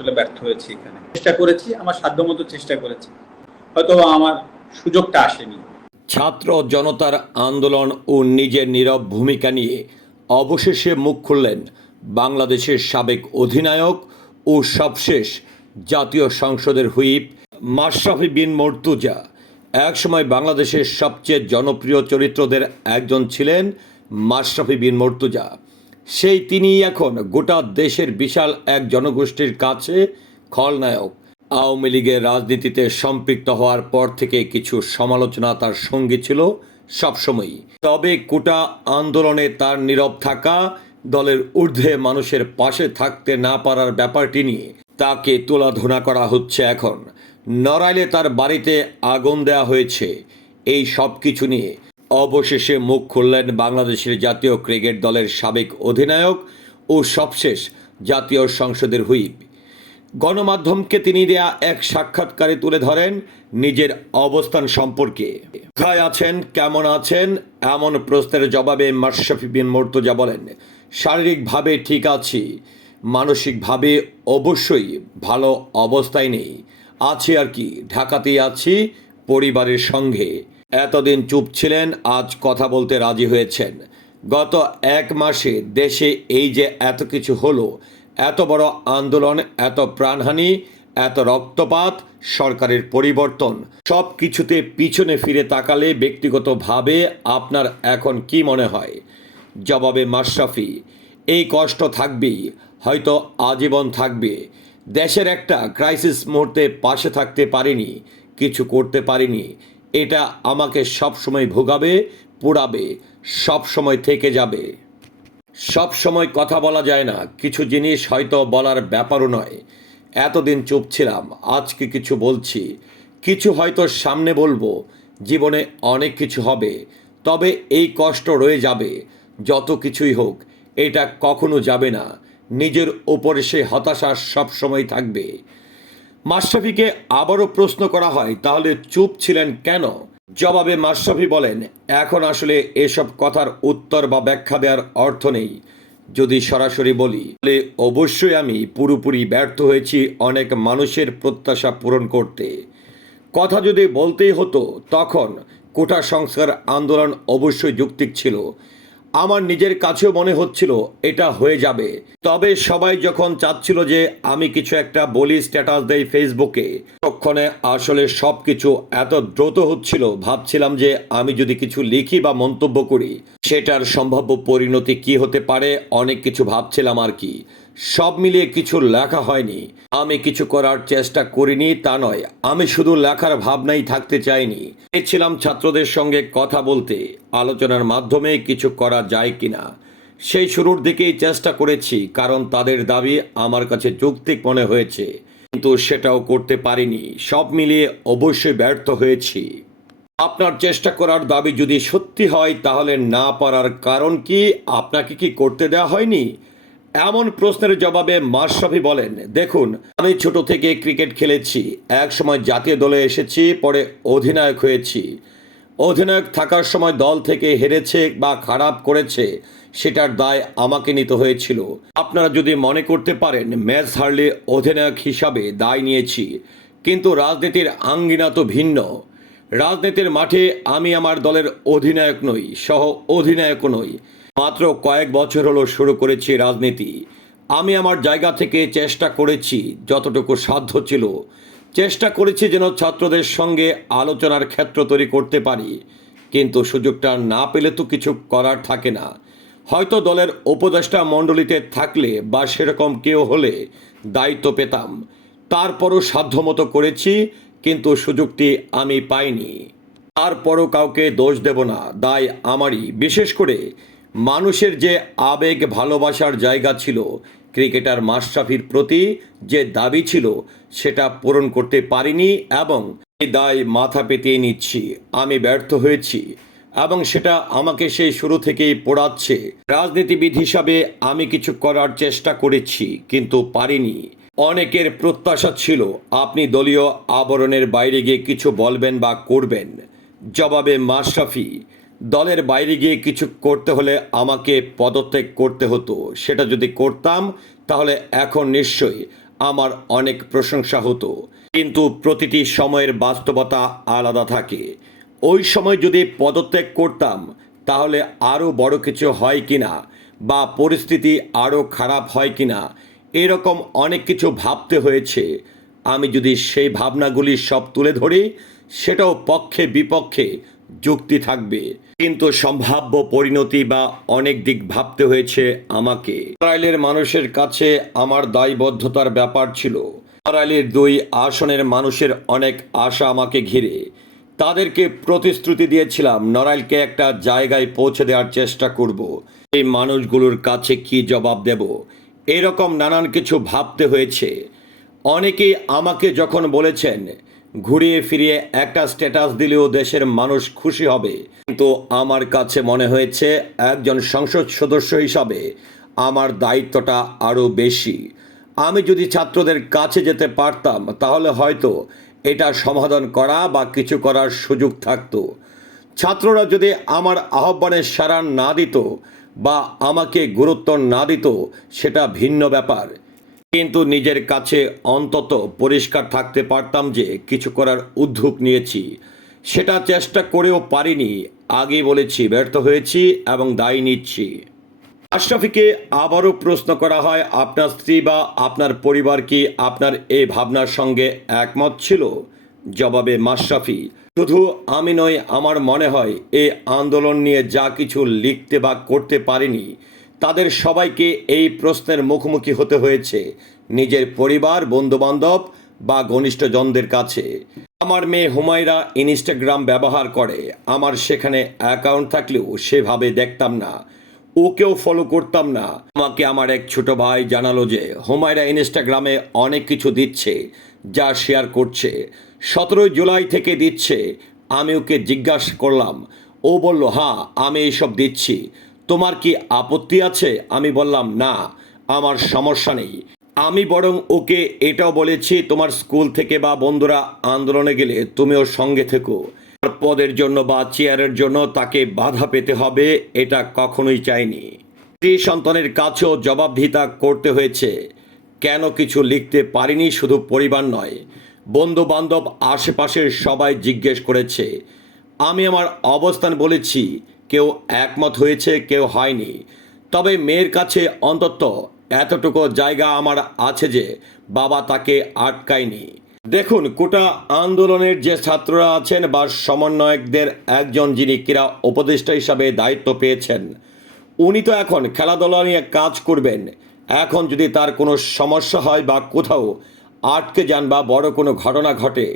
আসলে ব্যর্থ হয়েছি এখানে। চেষ্টা করেছি, আমার সাধ্যমতো চেষ্টা করেছি। হয়তো আমার সুযোগটা আসেনি। ছাত্র জনতার আন্দোলন ও নিজের নীরব ভূমিকা নিয়ে অবশেষে মুখ খুললেন বাংলাদেশের সাবেক অধিনায়ক ও সবশেষ জাতীয় সংসদের হুইপ মাশরাফি বিন মর্তুজা। একসময় বাংলাদেশের সবচেয়ে জনপ্রিয় চরিত্রদের একজন ছিলেন মাশরাফি বিন মর্তুজা। সেই তিনিই এখন গোটা দেশের বিশাল এক জনগোষ্ঠীর কাছে খলনায়ক। আওয়ামী লীগের রাজনীতিতে সম্পৃক্ত হওয়ার পর থেকে কিছু সমালোচনা তার সঙ্গী ছিল সবসময়ই। তবে কোটা আন্দোলনে তার নীরব থাকা, দলের ঊর্ধ্বে মানুষের পাশে থাকতে না পারার ব্যাপারটি নিয়ে তাকে তোলাধনা করা হচ্ছে এখন। নড়াইলে তার বাড়িতে আগুন দেওয়া হয়েছে। এই সব কিছু নিয়ে অবশেষে মুখ খুললেন বাংলাদেশের জাতীয় ক্রিকেট দলের সাবেক অধিনায়ক ও সবশেষ জাতীয় সংসদের হুইপ। গণমাধ্যমকে তিনি দেয়া এক সাক্ষাৎকারে তুলে ধরেন নিজের অবস্থান সম্পর্কে। কোথায় আছেন, কেমন আছেন, এমন প্রশ্নের জবাবে মাশরাফি বিন মর্তুজা বলেন, শারীরিকভাবে ঠিক আছি, মানসিকভাবে অবশ্যই ভালো অবস্থায় নেই। আছি আর কি, ঢাকাতেই আছি, পরিবারের সঙ্গে। এতদিন চুপ ছিলেন, আজ কথা বলতে রাজি হয়েছেন। গত এক মাসে দেশে এই যে এত কিছু হলো, এত বড় আন্দোলন, এত প্রাণহানি, এত রক্তপাত, সরকারের পরিবর্তন, সব কিছুতে পিছনে ফিরে তাকালে ব্যক্তিগতভাবে আপনার এখন কি মনে হয়? জবাবে মাশরাফি, এই কষ্ট থাকবেই, হয়তো আজীবন থাকবে। দেশের একটা ক্রাইসিস মুহূর্তে পাশে থাকতে পারিনি, কিছু করতে পারিনি এটা আমাকে সবসময় ভোগাবে, পোড়াবে সব সময় থেকে যাবে। সব সময় কথা বলা যায় না, কিছু জিনিস হয়তো বলার ব্যাপারও নয়। এতদিন চুপ ছিলাম, আজকে কিছু বলছি। কিছু হয়তো সামনে বলব, জীবনে অনেক কিছু হবে, তবে এই কষ্ট রয়ে যাবে, যত কিছুই হোক, এটা কখনো যাবে না, নিজের ওপরে সে হতাশা সবসময় থাকবে। মাশরাফিকে আবারও প্রশ্ন করা হয়, তাহলে চুপ ছিলেন কেন? জবাবে মাশরাফি বলেন, এখন আসলে এসব কথার উত্তর বা ব্যাখ্যা দেওয়ার অর্থ নেই। যদি সরাসরি বলি, তাহলে অবশ্যই আমি পুরোপুরি ব্যর্থ হয়েছি অনেক মানুষের প্রত্যাশা পূরণ করতে। কথা যদি বলতেই হতো, তখন কোটা সংস্কার আন্দোলন অবশ্যই যুক্তিক ছিল। আমার নিজের কাছেও মনে হচ্ছিল এটা হয়ে যাবে। তবে সবাই যখন চাচ্ছিল যে আমি কিছু একটা বলি স্ট্যাটাস দেই ফেসবুকে, তখনে আসলে সব কিছু এত দ্রুত হচ্ছিল, ভাবছিলাম যে আমি যদি কিছু লিখি বা মন্তব্য করি, সেটার সম্ভাব্য পরিণতি কি হতে পারে, অনেক কিছু ভাবছিলাম আর কি। সব মিলিয়ে কিছু লেখা হয়নি। আমি কিছু করার চেষ্টা করিনি, তা নয়। আমি শুধু লেখার ভাবনাই থাকতে চাইনি। ছিলাম ছাত্রদের সঙ্গে কথা বলতে। আলোচনার মাধ্যমে কিছু করা যায় কিনা? সেই শুরুর দিকেই চেষ্টা করেছি, কারণ তাদের দাবি আমার কাছে যৌক্তিক মনে হয়েছে। কিন্তু সেটাও করতে পারিনি। সব মিলিয়ে অবশ্যই ব্যর্থ হয়েছি। আপনার চেষ্টা করার দাবি যদি সত্যি হয়, তাহলে না পারার কারণ কি আপনাকে কি করতে দেওয়া হয়নি? এমন প্রশ্নের জবাবে মাশরাফি বলেন, দেখুন, আমি ছোট থেকে ক্রিকেট খেলেছি এক সময় জাতীয় দলে এসেছি, পরে অধিনায়ক হয়েছি। অধিনায়ক থাকার সময় দল থেকে হেরেছে বা খারাপ করেছে, সেটার দায় আমাকে নিতে হয়েছিল। আপনারা যদি মনে করতে পারেন, ম্যাচ হারলে অধিনায়ক হিসাবে দায় নিয়েছি, কিন্তু রাজনীতির আঙ্গিনা তো ভিন্ন। রাজনীতির মাঠে আমি আমার দলের অধিনায়ক নই সহ অধিনায়কও নই। মাত্র কয়েক বছর হলো শুরু করেছি রাজনীতি। আমি আমার জায়গা থেকে চেষ্টা করেছি, যতটুকু সাধ্য ছিল। চেষ্টা করেছি যেন ছাত্রদের সঙ্গে আলোচনার ক্ষেত্র তৈরি করতে পারি, কিন্তু সুযোগটা না পেলে তো কিছু করার থাকে না। হয়তো দলের উপদেষ্টা মণ্ডলীতে থাকলে বা সেরকম কেউ হলে দায়িত্ব পেতাম। তারপরও সাধ্যমতো করেছি, কিন্তু সুযোগটি আমি পাইনি। তারপরও কাউকে দোষ দেব না, দায় আমারই। বিশেষ করে মানুষের যে আবেগ, ভালোবাসার জায়গা ছিল, ক্রিকেটার মাশরাফির প্রতি যে দাবি ছিল, সেটা পূরণ করতে পারিনি এবং দায় মাথা পেতে নিচ্ছি। আমি ব্যর্থ হয়েছি এবং সেটা আমাকে সেই শুরু থেকেই পড়াচ্ছে। রাজনীতিবিদ হিসাবে আমি কিছু করার চেষ্টা করেছি, কিন্তু পারিনি। অনেকের প্রত্যাশা ছিল, আপনি দলীয় আবরণের বাইরে গিয়ে কিছু বলবেন বা করবেন। জবাবে মাশরাফি দলের বাইরে গিয়ে কিছু করতে হলে আমাকে পদত্যাগ করতে হতো। সেটা যদি করতাম, তাহলে এখন নিশ্চয়ই আমার অনেক প্রশংসা হতো। কিন্তু প্রতিটি সময়ের বাস্তবতা আলাদা থাকে। ওই সময় যদি পদত্যাগ করতাম, তাহলে আরও বড় কিছু হয় কি না বা পরিস্থিতি আরও খারাপ হয় কিনা, এরকম অনেক কিছু ভাবতে হয়েছে। আমি যদি সেই ভাবনাগুলি সব তুলে ধরি, সেটাও পক্ষে বিপক্ষে যুক্তি থাকবে। কিন্তু সম্ভাব্য পরিণতি বা অনেক দিক ভাবতে হয়েছে আমাকে। ইসরায়েলের মানুষের কাছে আমার দায়বদ্ধতার ব্যাপার ছিল। ইসরায়েলের দুই আসনের মানুষের অনেক আশা আমাকে ঘিরে। তাদেরকে প্রতিশ্রুতি দিয়েছিলাম, নড়াইলকে একটা জায়গায় পৌঁছে দেওয়ার চেষ্টা করব। এই মানুষগুলোর কাছে কি জবাব দেব? এরকম নানান কিছু ভাবতে হয়েছে। অনেকেই আমাকে যখন বলেছেন ঘুরিয়ে ফিরিয়ে একটা স্ট্যাটাস দিলেও দেশের মানুষ খুশি হবে। কিন্তু আমার কাছে মনে হয়েছে, একজন সংসদ সদস্য হিসাবে আমার দায়িত্বটা আরও বেশি। আমি যদি ছাত্রদের কাছে যেতে পারতাম, তাহলে হয়তো এটা সমাধান করা বা কিছু করার সুযোগ থাকতো। ছাত্ররা যদি আমার আহ্বানে সাড়া না দিত বা আমাকে গুরুত্ব না দিত, সেটা ভিন্ন ব্যাপার। কিন্তু নিজের কাছে অন্তত পরিষ্কার থাকতে পারতাম যে কিছু করার উদ্যোগ নিয়েছি। সেটা চেষ্টা করেও পারিনি। আগে বলেছি, ব্যর্থ হয়েছি এবং দায়ী নিচ্ছি। আশরাফিকে আবারও প্রশ্ন করা হয়, আপনার স্ত্রী বা আপনার পরিবার কি আপনার এই ভাবনার সঙ্গে একমত ছিল? জবাবে মাশরাফি, শুধু আমি নই আমার মনে হয়, এই আন্দোলন নিয়ে যা কিছু লিখতে বা করতে পারিনি তাদের সবাইকে এই প্রশ্নের মুখোমুখি হতে হয়েছে। নিজের পরিবার, বন্ধুবান্ধব বা ঘনিষ্ঠজনদের কাছে। আমার মেয়ে হুমায়রা ইনস্টাগ্রাম ব্যবহার করে। আমার সেখানে অ্যাকাউন্ট থাকলেও সেভাবে দেখতাম না। ওকেও ফলো করতাম না। আমাকে আমার এক ছোট ভাই জানালো যে, হুমায়রা ইনস্টাগ্রামে অনেক কিছু দিচ্ছে যা শেয়ার করছে। সতেরোই জুলাই থেকে দিচ্ছে। আমি ওকে জিজ্ঞাসা করলাম। ও বলল হ্যাঁ আমি এইসব দিচ্ছি। তোমার কি আপত্তি আছে? আমি বললাম, না, আমার সমস্যা নেই। আমি বরং ওকে এটাও বলেছি, তোমার স্কুল থেকে বা বন্ধুরা আন্দোলনে গেলে তুমিও সঙ্গে থেকো। পদের জন্য বা চেয়ারের জন্য তাকে বাধা পেতে হবে, এটা কখনোই চাইনি। স্ত্রী সন্তানের কাছেও জবাবদিহিতা করতে হয়েছে। কেন কিছু লিখতে পারিনি, শুধু পরিবার নয় বন্ধু বান্ধব আশেপাশের সবাই জিজ্ঞেস করেছে। আমি আমার অবস্থান বলেছি কেউ একমত হয়েছে, কেউ হয়নি। তবে মেয়ের কাছে অন্তত এতটুকু জায়গা আমার আছে যে বাবা তাকে আটকায়নি। দেখুন, কোটা আন্দোলনের যে ছাত্ররা আছেন বা সমন্বয়কদের একজন যিনি ক্রীড়া উপদেষ্টা হিসাবে দায়িত্ব পেয়েছেন, উনি তো এখন খেলাধুলা নিয়ে কাজ করবেন। এখন যদি তার কোনো সমস্যা হয় বা কোথাও আটকে যান বা বড় কোনো ঘটনা ঘটে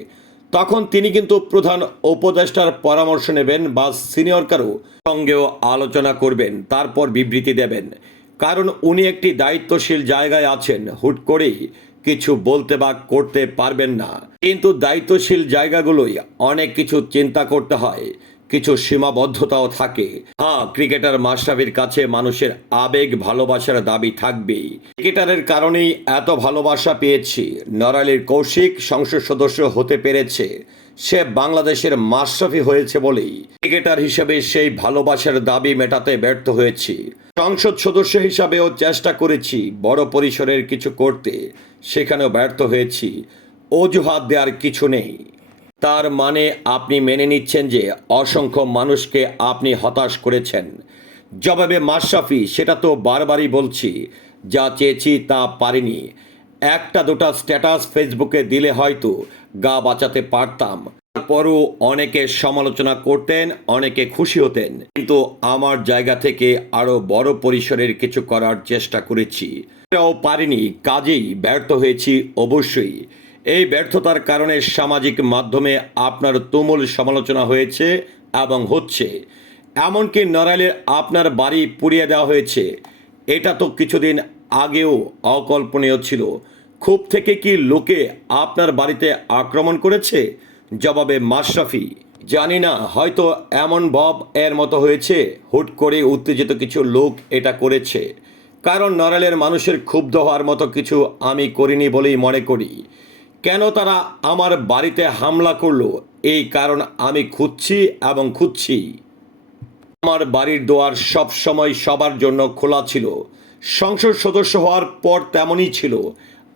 তখন তিনি কিন্তু প্রধান উপদেষ্টার পরামর্শ নেবেন বা সিনিয়র কারও সঙ্গেও আলোচনা করবেন, তারপর বিবৃতি দেবেন। কারণ উনি একটি দায়িত্বশীল জায়গায় আছেন, হুট করেই কিছু বলতে বা করতে পারবেন না। কিন্তু দায়িত্বশীল জায়গাগুলোই অনেক কিছু চিন্তা করতে হয়। কিছু সীমাবদ্ধতাও থাকে। হ্যাঁ ক্রিকেটার মাশরাফির কাছে মানুষের আবেগ, ভালোবাসার দাবি থাকবেই। ক্রিকেটারের কারণেই এত ভালোবাসা পেয়েছি। নড়ালির কৌশিক সংসদ সদস্য হতে পেরেছে। সে বাংলাদেশের মাশরাফি হয়েছে বলেই। ক্রিকেটার হিসেবে সেই ভালোবাসার দাবি মেটাতে ব্যর্থ হয়েছি। সংসদ সদস্য হিসাবেও চেষ্টা করেছি বড় পরিসরের কিছু করতে। সেখানেও ব্যর্থ হয়েছি। অজুহাত দেওয়ার কিছু নেই। তার মানে আপনি মেনে নিচ্ছেন যে অসংখ্য মানুষকে আপনি হতাশ করেছেন। জবাবে মাশরাফি, সেটা তো বারবারই বলছি, যা চেয়েছি তা পারিনি। একটা দুটা স্ট্যাটাস ফেসবুকে দিলে হয়তো গা বাঁচাতে পারতাম। তারপরও অনেকে সমালোচনা করতেন, অনেকে খুশি হতেন। কিন্তু আমার জায়গা থেকে আরও বড় পরিসরের কিছু করার চেষ্টা করেছি। এটাও পারিনি, কাজেই ব্যর্থ হয়েছি অবশ্যই। এই ব্যর্থতার কারণে সামাজিক মাধ্যমে আপনার তুমুল সমালোচনা হয়েছে এবং হচ্ছে। এমনকি নড়াইলের আপনার বাড়ি পুড়িয়ে দেওয়া হয়েছে। এটা তো কিছুদিন আগেও অকল্পনীয় ছিল। খুব থেকে কি লোকে আপনার বাড়িতে আক্রমণ করেছে? জবাবে মাশরাফি। জানি না, হয়তো এমন বব এর মতো হয়েছে। হুট করে উত্তেজিত কিছু লোক এটা করেছে। কারণ নড়াইলের মানুষের ক্ষুব্ধ হওয়ার মতো কিছু আমি করিনি বলেই মনে করি। কেন তারা আমার বাড়িতে হামলা করল? এই কারণ আমি খুঁজছি এবং খুঁজছি। আমার বাড়ির দোয়ার সব সময় সবার জন্য খোলা ছিল। সংসদ সদস্য হওয়ার পর তেমনই ছিল।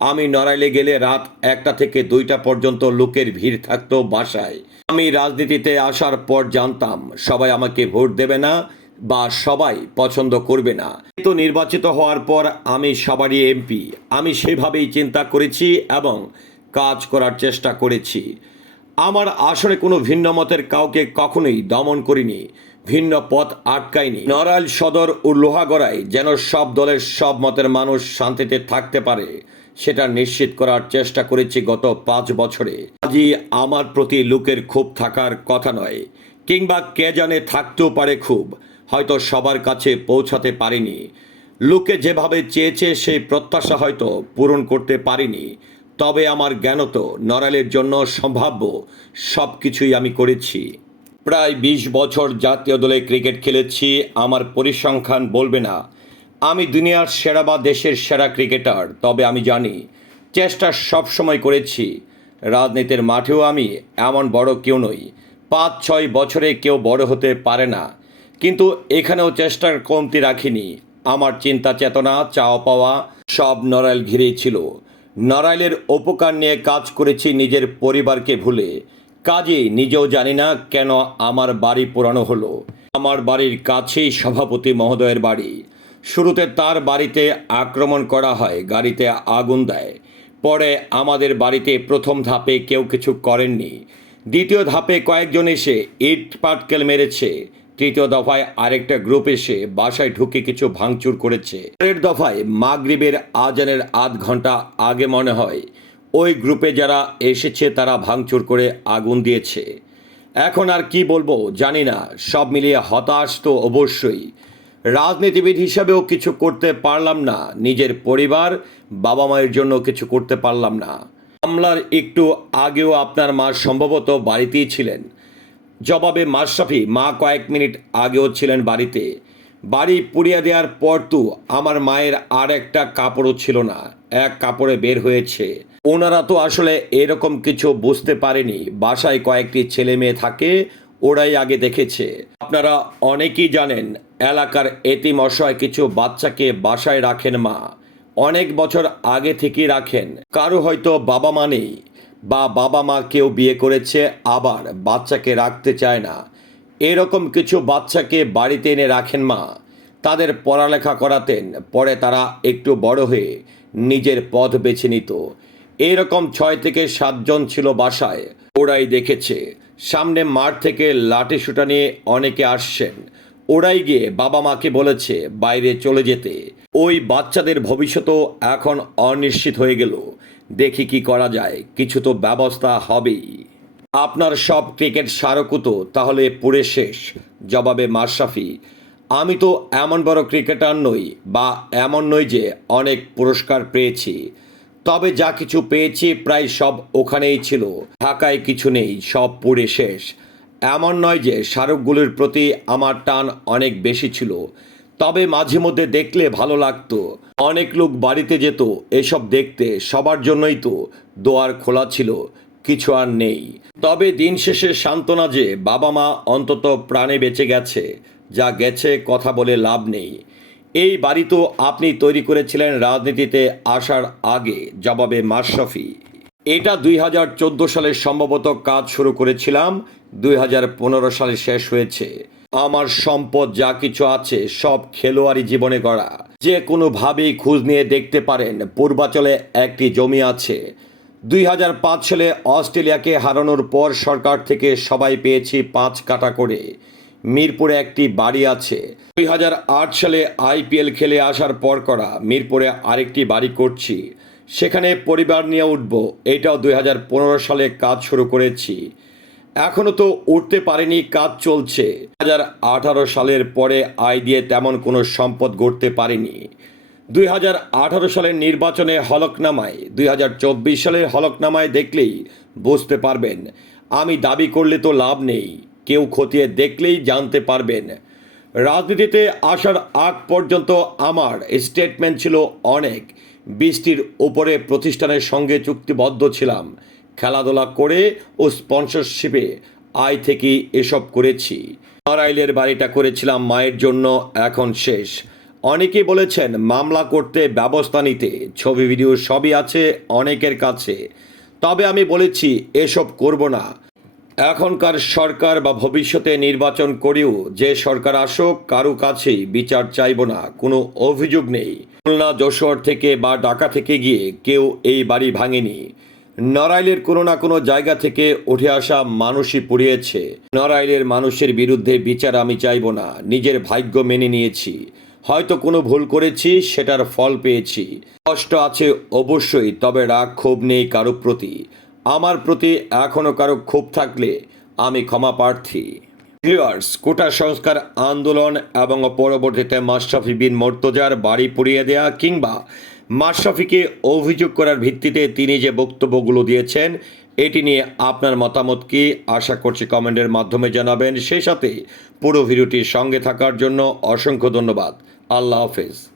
আমি নড়াইলে গেলে রাত একটা থেকে দুইটা পর্যন্ত লোকের ভিড় থাকতো বাসায়। আমি রাজনীতিতে আসার পর জানতাম, সবাই আমাকে ভোট দেবে না বা সবাই পছন্দ করবে না। কিন্তু নির্বাচিত হওয়ার পর আমি সবারই এমপি, আমি সেভাবেই চিন্তা করেছি এবং কাজ করার চেষ্টা করেছি। আমার আসনে কোনো ভিন্ন মতের কাউকে কখনোই দমন করিনি, ভিন্ন পথ আটকায়নি নড়াইল সদর ও লোহাগড়ায় যেন সব দলের সব মতের মানুষ শান্তিতে থাকতে পারে, সেটা নিশ্চিত করার চেষ্টা করেছি গত পাঁচ বছরে। আজই আমার প্রতি লোকের ক্ষোভ থাকার কথা নয়, কিংবা কে জানে থাকতেও পারে খুব হয়তো সবার কাছে পৌঁছাতে পারিনি। লোকে যেভাবে চেয়েছে সেই প্রত্যাশা হয়তো পূরণ করতে পারিনি তবে আমার জ্ঞানত নড়াইলের জন্য সম্ভাব্য। সব কিছুই আমি করেছি। প্রায় বিশ বছর জাতীয় দলে ক্রিকেট খেলেছি, আমার পরিসংখ্যান বলবে না। আমি দুনিয়ার সেরা বা দেশের সেরা ক্রিকেটার, তবে আমি জানি, চেষ্টা সবসময় করেছি। রাজনীতির মাঠেও আমি এমন বড় কেউ নই। পাঁচ ছয় বছরে কেউ বড় হতে পারে না। কিন্তু এখানেও চেষ্টার কমতি রাখিনি। আমার চিন্তা চেতনা চাওয়া পাওয়া সব নড়াইল ঘিরেই ছিল। নড়াইলের উপকার নিয়ে কাজ করেছি নিজের পরিবারকে ভুলে। কাজে নিজেও জানি না কেন আমার বাড়ি পোড়ানো হলো। আমার বাড়ির কাছেই সভাপতি মহোদয়ের বাড়ি। শুরুতে তার বাড়িতে আক্রমণ করা হয়, গাড়িতে আগুন দেয়। পরে আমাদের বাড়িতে প্রথম ধাপে কেউ কিছু করেননি। দ্বিতীয় ধাপে কয়েকজন এসে ইট পাটকেল মেরেছে। তৃতীয় দফায় আরেকটা গ্রুপ এসে বাসায় ঢুকে কিছু ভাঙচুর করেছে। পরের দফায় মাগরিবের আজানের আধ ঘণ্টা আগে মনে হয়, ওই গ্রুপে যারা এসেছে তারা ভাঙচুর করে আগুন দিয়েছে। এখন আর কি বলব, জানি না, সব মিলিয়ে হতাশ তো অবশ্যই। রাজনীতিবিদ হিসাবেও কিছু করতে পারলাম না, নিজের পরিবার, বাবা মায়ের জন্য কিছু করতে পারলাম না। হামলার একটু আগেও আপনার মা সম্ভবত বাড়িতেই ছিলেন। জবাবে মাশরাফি, মা কয়েক মিনিট আগেও ছিলেন বাড়িতে। বাড়ি পুড়িয়ে দেওয়ার পর তো আমার মায়ের আর একটা কাপড়ও ছিল না, এক কাপড়ে বের হয়েছে। ওনারা তো আসলে এরকম কিছু বুঝতে পারেনি, বাসায় কয়েকটি ছেলে মেয়ে থাকে, ওরাই আগে দেখেছে। আপনারা অনেকেই জানেন, এলাকার এতিম অসহায় কিছু বাচ্চাকে বাসায় রাখেন মা। অনেক বছর আগে থেকেই রাখেন, কারও হয়তো বাবা মা নেই। বা বাবা মা কেউ বিয়ে করেছে, আবার বাচ্চাকে রাখতে চায় না। এরকম কিছু বাচ্চাকে বাড়িতে এনে রাখেন মা। তাদের পড়ালেখা করাতেন, পরে তারা একটু বড় হয়ে নিজের পথ বেছে নিত। এরকম ছয় থেকে সাতজন ছিল বাসায়। ওরাই দেখেছে। সামনে মাঠ থেকে লাঠি সুটা নিয়ে অনেকে আসছেন। ওরাই গিয়ে বাবা মাকে বলেছে, বাইরে চলে যেতে। ওই বাচ্চাদের ভবিষ্যতও এখন অনিশ্চিত হয়ে গেল। দেখি কি করা যায়। কিছু তো ব্যবস্থা হবেই। আপনার সব ক্রিকেট সারকুতো তাহলে পুরে শেষ। জবাবে মাশরাফি, আমি তো এমন বড় ক্রিকেটার নই বা এমন নই যে অনেক পুরস্কার পেয়েছি। তবে যা কিছু পেয়েছি প্রায় সব ওখানেই ছিল। ঢাকায় কিছু নেই, সব পুড়ে শেষ। এমন নয় যে স্মারকগুলির প্রতি আমার টান অনেক বেশি ছিল। তবে মাঝে মধ্যে দেখলে ভালো লাগতো। অনেক লোক বাড়িতে যেত, এসব দেখতে সবার জন্যই তো দোয়ার খোলা ছিল, কিছু আর নেই। তবে দিন শেষে সান্ত্বনা যে বাবা মা অন্তত প্রাণে বেঁচে গেছে, যা গেছে কথা বলে লাভ নেই। এই বাড়ি তো আপনি তৈরি করেছিলেন রাজনীতিতে আসার আগে, জবাবে মাশরাফি। এটা দুই হাজার চোদ্দ সালে সম্ভবত কাজ শুরু করেছিলাম, দুই হাজার পনেরো সালে শেষ হয়েছে। আমার সম্পদ যা কিছু আছে সব খেলোয়াড়ি জীবনে গড়া। যে কোনোভাবেই খোঁজ নিয়ে দেখতে পারেন, পূর্বাচলে একটি জমি আছে। দুই হাজার পাঁচ সালে অস্ট্রেলিয়াকে হারানোর পর সরকার থেকে সবাই পেয়েছি পাঁচ কাটা করে। মিরপুরে একটি বাড়ি আছে। দুই হাজার আট সালে আইপিএল খেলে আসার পর করা মিরপুরে আরেকটি বাড়ি করছি। সেখানে পরিবার নিয়ে উঠব, এটাও দুই হাজার পনেরো সালে কাজ শুরু করেছি। এখনও তো উঠতে পারেনি, কাজ চলছে। আঠারো সালের পরে আয় দিয়ে তেমন কোনো সম্পদ গড়তে পারেনি। দুই হাজার আঠারো সালের নির্বাচনে হলকনামায় দুই হাজার চব্বিশ সালের হলকনামায় দেখলেই বুঝতে পারবেন, আমি দাবি করলে তো লাভ নেই, কেউ খতিয়ে দেখলেই জানতে পারবেন। রাজনীতিতে আসার আগ পর্যন্ত আমার স্টেটমেন্ট ছিল অনেক, বৃষ্টির উপরে প্রতিষ্ঠানের সঙ্গে চুক্তিবদ্ধ ছিলাম খেলাধুলা করে ও স্পন্সরশিপে আয় থেকেই এসব করেছি। নড়াইলের বাড়িটা করেছিলাম মায়ের জন্য, এখন শেষ। অনেকে বলেছেন, মামলা করতে ব্যবস্থা নিতে। ছবি, ভিডিও সবই আছে অনেকের কাছে। তবে আমি বলেছি, এসব করব না। এখনকার সরকার বা ভবিষ্যতে নির্বাচন করেও যে সরকার আসুক, কারও কাছেই বিচার চাইব না। কোনো অভিযোগ নেই। খুলনা, যশোর থেকে বা ঢাকা থেকে গিয়ে কেউ এই বাড়ি ভাঙেনি। নড়াইলের কোনো না কোনো জায়গা থেকে উঠে আসা মানুষই পুড়িয়েছে। নড়াইলের মানুষের বিরুদ্ধে বিচার আমি চাইব না। নিজের ভাগ্য মেনে নিয়েছি। হয়তো কোনো ভুল করেছি, সেটার ফল পেয়েছি। কষ্ট আছে অবশ্যই, তবে রাগ ক্ষোভ নেই কারও প্রতি। আমার প্রতি এখনও কারও ক্ষোভ থাকলে আমি ক্ষমা প্রার্থী। ভিউয়ার্স, কোটা সংস্কার আন্দোলন এবং পরবর্তীতে মাশরাফি বিন মর্তজার বাড়ি পুড়িয়ে দেয়া কিংবা মাশরাফিকে অভিযোগ করার ভিত্তিতে তিনি যে বক্তব্যগুলো দিয়েছেন, এটি নিয়ে আপনার মতামত কি? আশা করছি কমেন্টের মাধ্যমে জানাবেন। সেই সাথে পুরো ভিডিওটির সঙ্গে থাকার জন্য অসংখ্য ধন্যবাদ। আল্লাহ হাফেজ।